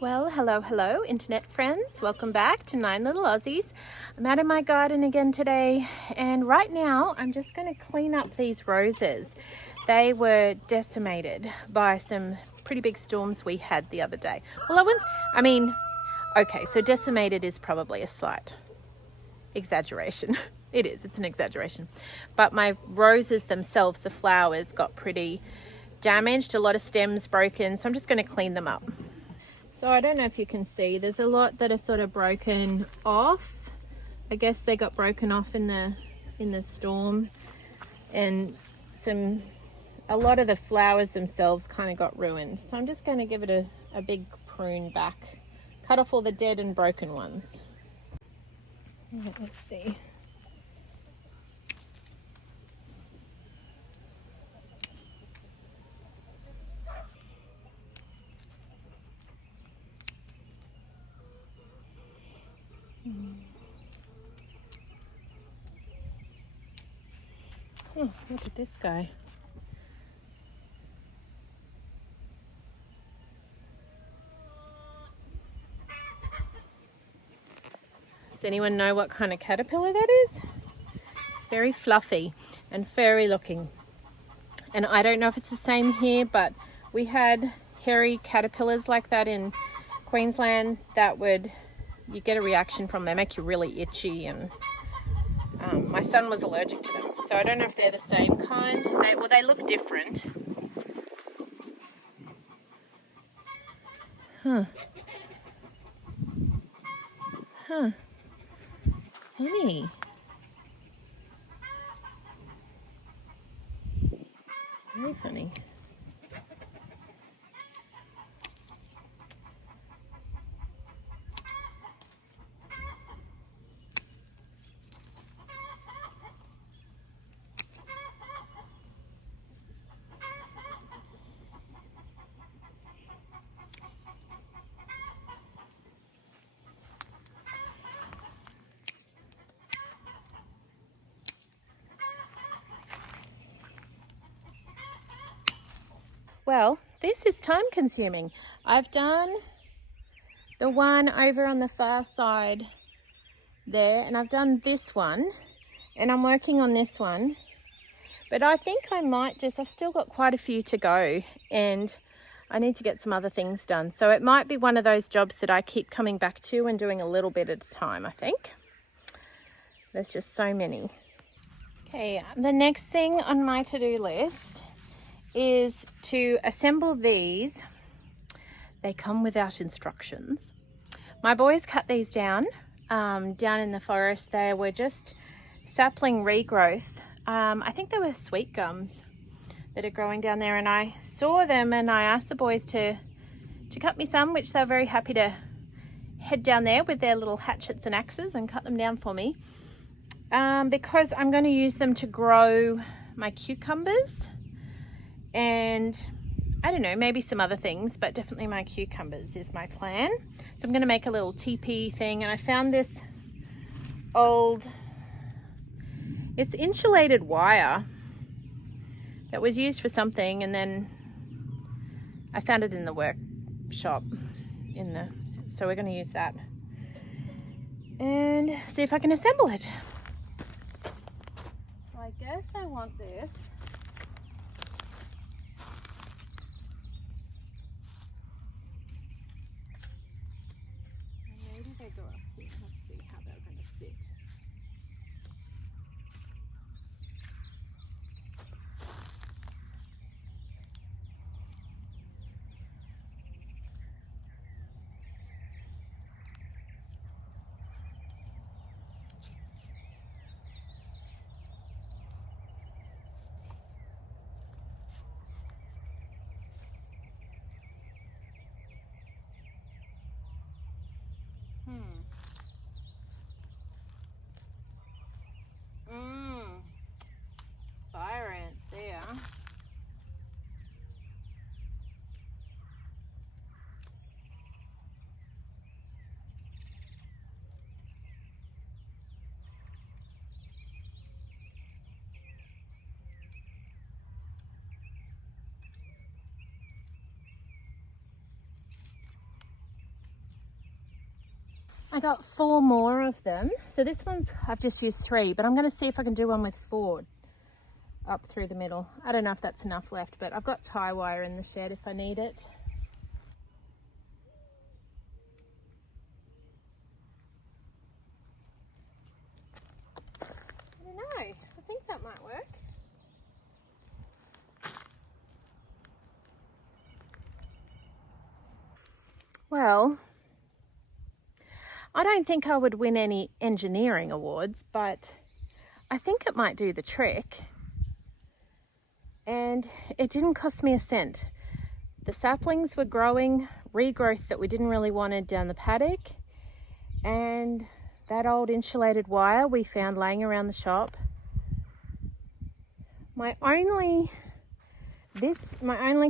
Well, hello, internet friends. Welcome back to 9 Little Aussies. I'm out in my garden again today, and right now I'm just going to clean up these roses. They were decimated by some pretty big storms we had the other day. Well, okay, so decimated is probably a slight exaggeration. It's an exaggeration. But my roses themselves, the flowers, got pretty damaged, a lot of stems broken, so I'm just going to clean them up. So I don't know if you can see, there's a lot that are sort of broken off. I guess they got broken off in the storm, and a lot of the flowers themselves kind of got ruined. So I'm just going to give it a big prune back, cut off all the dead and broken ones. Let's see. Oh, look at this guy. Does anyone know what kind of caterpillar that is? It's very fluffy and furry looking. And I don't know if it's the same here, but we had hairy caterpillars like that in Queensland you get a reaction from. They make you really itchy, and my son was allergic to them. So I don't know if they're the same kind. They look different. Huh. Funny. Very funny. Well, this is time consuming. I've done the one over on the far side there, and I've done this one, and I'm working on this one. But I think I've still got quite a few to go, and I need to get some other things done. So it might be one of those jobs that I keep coming back to and doing a little bit at a time, I think. There's just so many. Okay, the next thing on my to-do list is to assemble these. They come without instructions. My boys cut these down in the forest. They were just sapling regrowth. I think they were sweet gums that are growing down there, and I saw them and I asked the boys to cut me some, which they're very happy to head down there with their little hatchets and axes and cut them down for me, because I'm going to use them to grow my cucumbers and I don't know, maybe some other things, but definitely my cucumbers is my plan. So I'm going to make a little teepee thing, and I found this it's insulated wire that was used for something, and then I found it in the workshop so we're going to use that and see if I can assemble it. So I guess I want this. Maybe they go up here. Let's see how they're going to fit. Fire ants there. I got 4 more of them. So this one's, I've just used 3, but I'm going to see if I can do one with 4 up through the middle. I don't know if that's enough left, but I've got tie wire in the shed if I need it. I don't know. I think that might work. Well, I don't think I would win any engineering awards, but I think it might do the trick. And it didn't cost me a cent. The saplings were growing, regrowth that we didn't really wanted down the paddock, and that old insulated wire we found laying around the shop. My only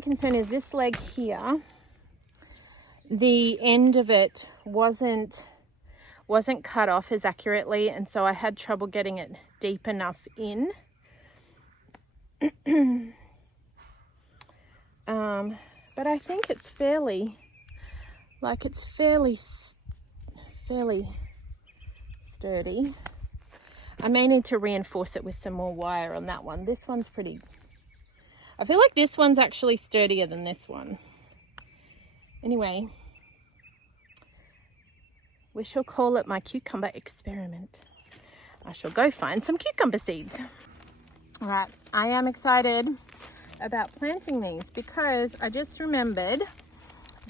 concern is this leg here. The end of it wasn't cut off as accurately, and so I had trouble getting it deep enough in. But I think it's fairly sturdy. I may need to reinforce it with some more wire on that one. This one's pretty, I feel like this one's actually sturdier than this one. Anyway, we shall call it my cucumber experiment. I shall go find some cucumber seeds. All right, I am excited about planting these because I just remembered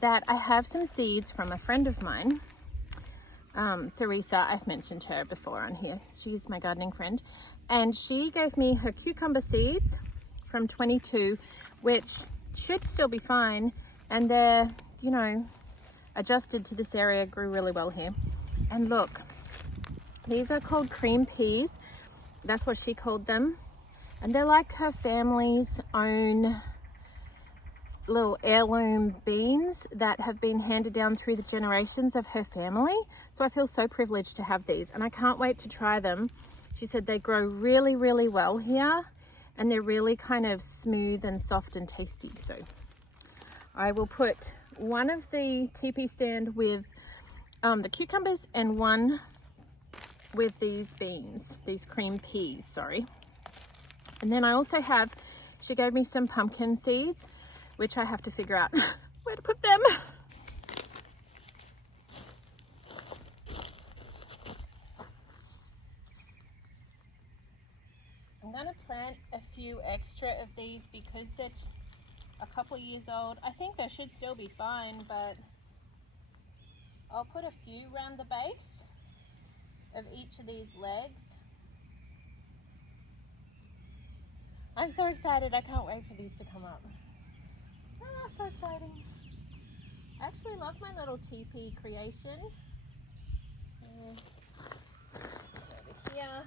that I have some seeds from a friend of mine, Theresa. I've mentioned her before on here. She's my gardening friend, and she gave me her cucumber seeds from 22, which should still be fine, and they're, you know, adjusted to this area, grew really well here. And look, these are called cream peas. That's what she called them. And they're like her family's own little heirloom beans that have been handed down through the generations of her family. So I feel so privileged to have these, and I can't wait to try them. She said they grow really, really well here, and they're really kind of smooth and soft and tasty. So I will put one of the teepee stand with the cucumbers and one with these beans, these cream peas, sorry. And then I also have, she gave me some pumpkin seeds, which I have to figure out where to put them. I'm going to plant a few extra of these because they're a couple of years old. I think they should still be fine, but I'll put a few around the base of each of these legs. I'm so excited. I can't wait for these to come up. Oh, so exciting. I actually love my little teepee creation. Over here.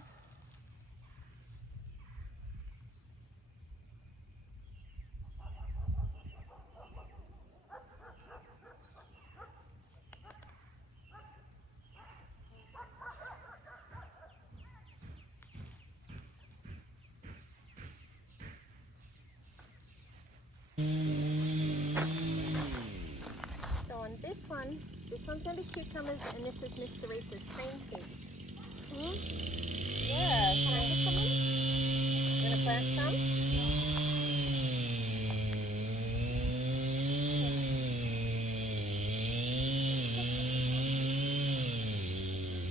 So on this one's going to be cucumbers, and this is Miss Theresa's cream peas. Yeah, can I put some in? You want to plant some?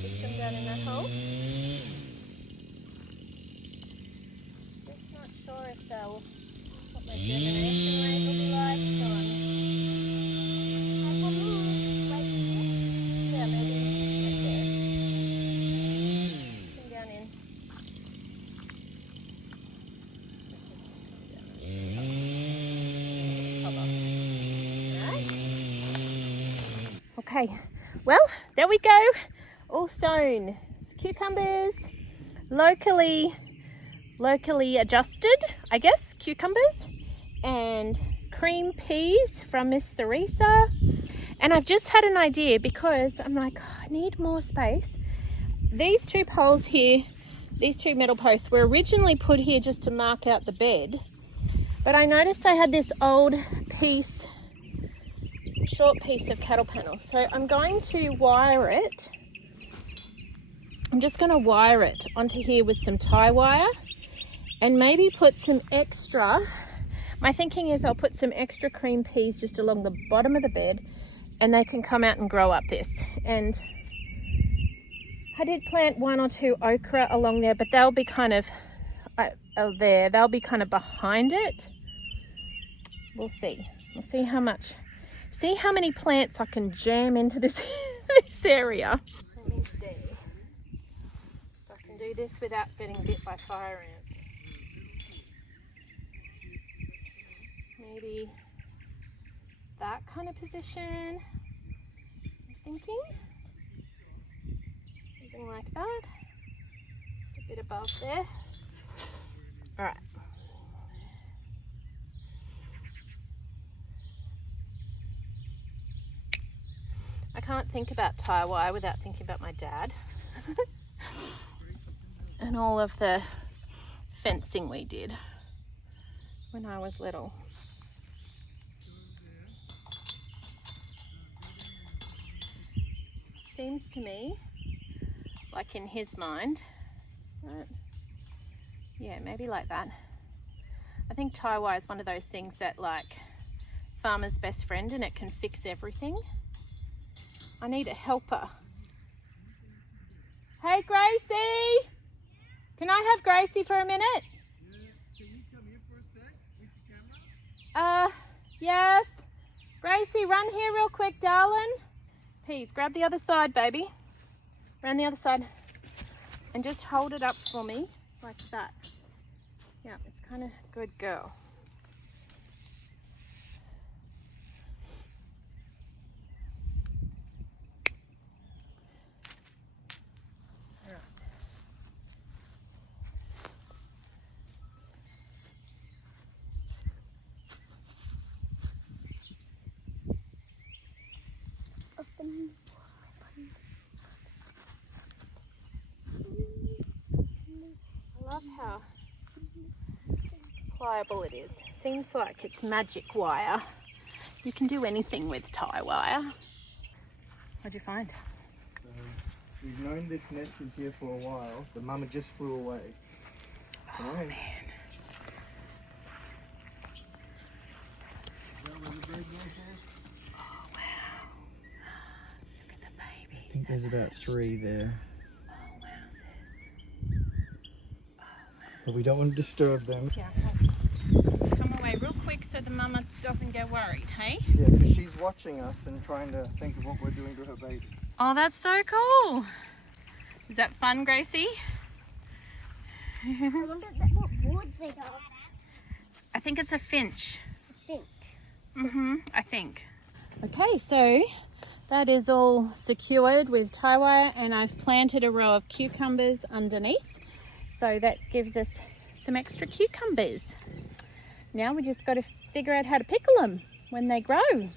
Put them down in that hole. Just not sure if they'll, what my germination rate will be like. So yeah, maybe right there. Come down in. Okay, well, there we go. All sown. Cucumbers, locally adjusted, I guess, cucumbers, and cream peas from Miss Theresa. And I've just had an idea because I'm like, oh, I need more space. These two poles here, these two metal posts were originally put here just to mark out the bed. But I noticed I had this old piece, short piece of cattle panel. So I'm going to wire it I'm just going to wire it onto here with some tie wire and maybe put some extra. My thinking is I'll put some extra cream peas just along the bottom of the bed and they can come out and grow up this. And I did plant 1 or 2 okra along there, but they'll be kind of there. They'll be kind of behind it. We'll see. We'll see how many plants I can jam into this, this area. Let me see if I can do this without getting bit by fire ants. Maybe that kind of position, I'm thinking. Something like that. Just a bit above there. All right. I can't think about tie wire without thinking about my dad and all of the fencing we did when I was little. Seems to me like in his mind, right? Yeah, maybe like that. I think tie wire is one of those things that like farmer's best friend and it can fix everything. I need a helper. Hey Gracie! Can I have Gracie for a minute? Yeah, can you come here for a sec with the camera? Yes. Gracie, run here real quick, darling. Peas, grab the other side, baby. Around the other side. And just hold it up for me, like that. Yeah, it's kind of good girl. I love how pliable it is. Seems like it's magic wire. You can do anything with tie wire. What'd you find? We've known this nest was here for a while. The mama just flew away. Come on. Man. Is that where the bird was there? Oh wow. Look at the babies. I think there's about 3 there. Oh wowzers. Oh wow. But we don't want to disturb them. Yeah. Come away real quick so the mama doesn't get worried, hey? Yeah, because she's watching us and trying to think of what we're doing to her babies. Oh, that's so cool. Is that fun, Gracie? I wonder what birds they are. I think it's a finch. I think. I think. Okay, so that is all secured with tie wire and I've planted a row of cucumbers underneath. So that gives us some extra cucumbers. Now we just got to figure out how to pickle them when they grow.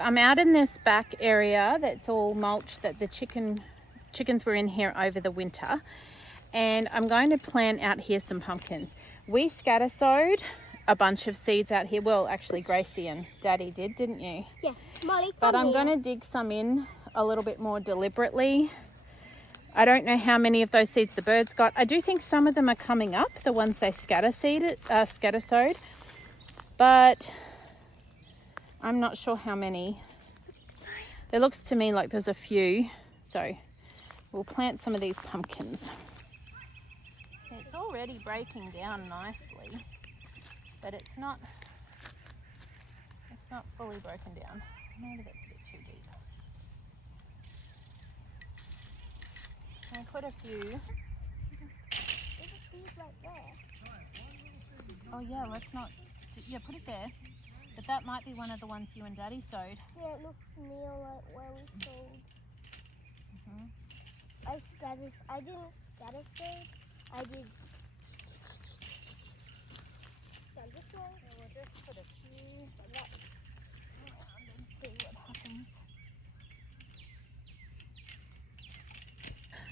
I'm out in this back area that's all mulched that the chickens were in here over the winter. And I'm going to plant out here some pumpkins. We scatter sowed a bunch of seeds out here. Well, actually Gracie and Daddy did, didn't you? Yeah, Molly. But I'm going to dig some in a little bit more deliberately. I don't know how many of those seeds the birds got. I do think some of them are coming up, the ones they scatter sowed. But I'm not sure how many. It looks to me like there's a few. So we'll plant some of these pumpkins. It's already breaking down nicely, but it's not fully broken down. Maybe that's a bit too deep. I put a few. There's a seed right there. Oh yeah, let's not. Yeah, put it there. But that might be one of the ones you and Daddy sowed. Yeah, it looks near like where we sowed. I didn't scatter seed. I did. This one. So we'll just put a few around and see what happens.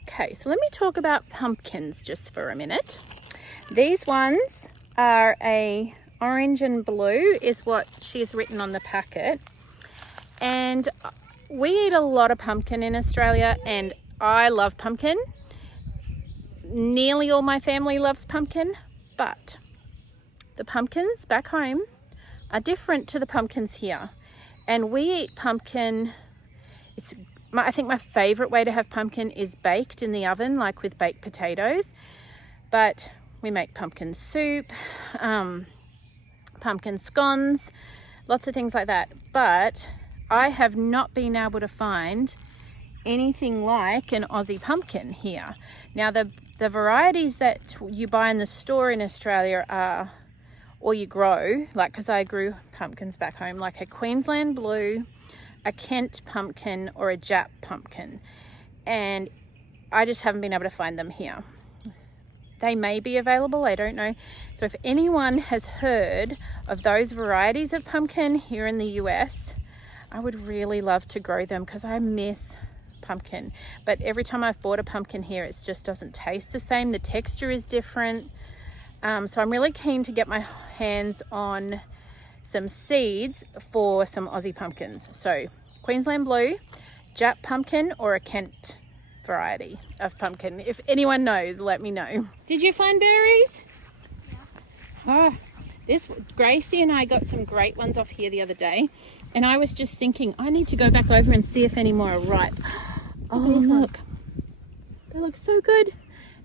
Okay, so let me talk about pumpkins just for a minute. These ones are a orange and blue is what she's written on the packet. And we eat a lot of pumpkin in Australia and I love pumpkin. Nearly all my family loves pumpkin, but the pumpkins back home are different to the pumpkins here. And we eat pumpkin, I think my favorite way to have pumpkin is baked in the oven, like with baked potatoes. But we make pumpkin soup, pumpkin scones, lots of things like that. But I have not been able to find anything like an Aussie pumpkin here. Now the varieties that you buy in the store in Australia are, or you grow, like, because I grew pumpkins back home, like a Queensland blue, a Kent pumpkin, or a Jap pumpkin. And I just haven't been able to find them here. They may be available, I don't know. So if anyone has heard of those varieties of pumpkin here in the US, I would really love to grow them because I miss pumpkin. But every time I've bought a pumpkin here, it just doesn't taste the same. The texture is different. So I'm really keen to get my hands on some seeds for some Aussie pumpkins. So Queensland blue, Jap pumpkin, or a Kent variety of pumpkin. If anyone knows, let me know. Did you find berries? Yeah. Oh, Gracie and I got some great ones off here the other day, and I was just thinking I need to go back over and see if any more are ripe. Oh, look. They look so good.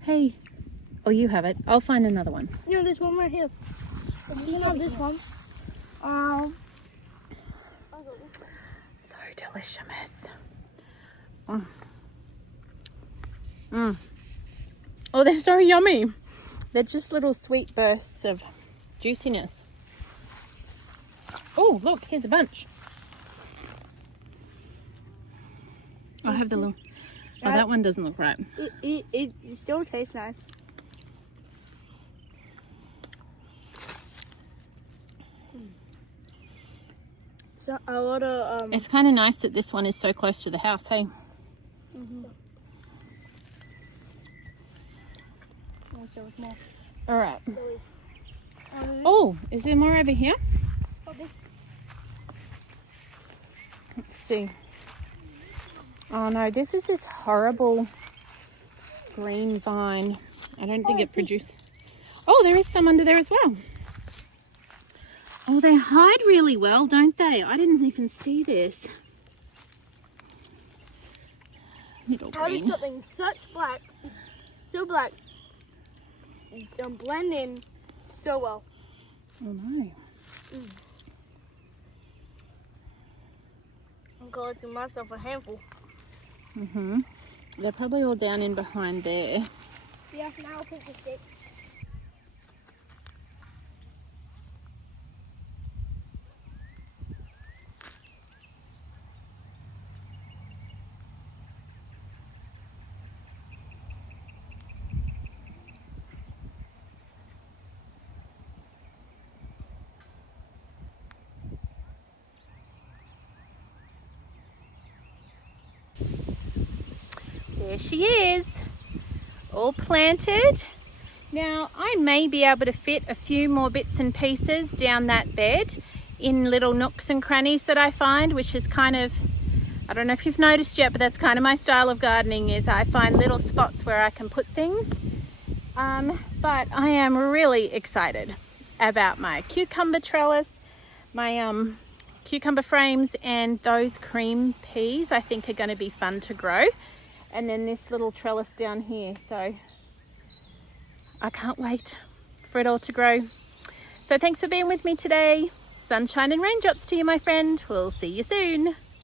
Hey. Oh, you have it. I'll find another one. No, there's one right here. You can have this one. So delicious. Oh, they're so yummy. They're just little sweet bursts of juiciness. Oh, look, here's a bunch. I have the little... Oh, that one doesn't look right. It still tastes nice. So a lot of It's kind of nice that this one is so close to the house, hey? All right. Oh, is there more over here? Let's see. Oh no, this is this horrible green vine. I don't think it produced. Oh, there is some under there as well. Oh, they hide really well, don't they? I didn't even see this. Little How green. is something such black, so black, blend in so well? Oh no. I'm collecting myself a handful. They're probably all down in behind there. Yeah, now I'll pick the stick. There she is, all planted. Now I may be able to fit a few more bits and pieces down that bed in little nooks and crannies that I find, which is kind of, I don't know if you've noticed yet, but that's kind of my style of gardening, is I find little spots where I can put things. But I am really excited about my cucumber trellis, my cucumber frames, and those cream peas I think are going to be fun to grow. And then this little trellis down here. So I can't wait for it all to grow. So thanks for being with me today. Sunshine and raindrops to you, my friend. We'll see you soon.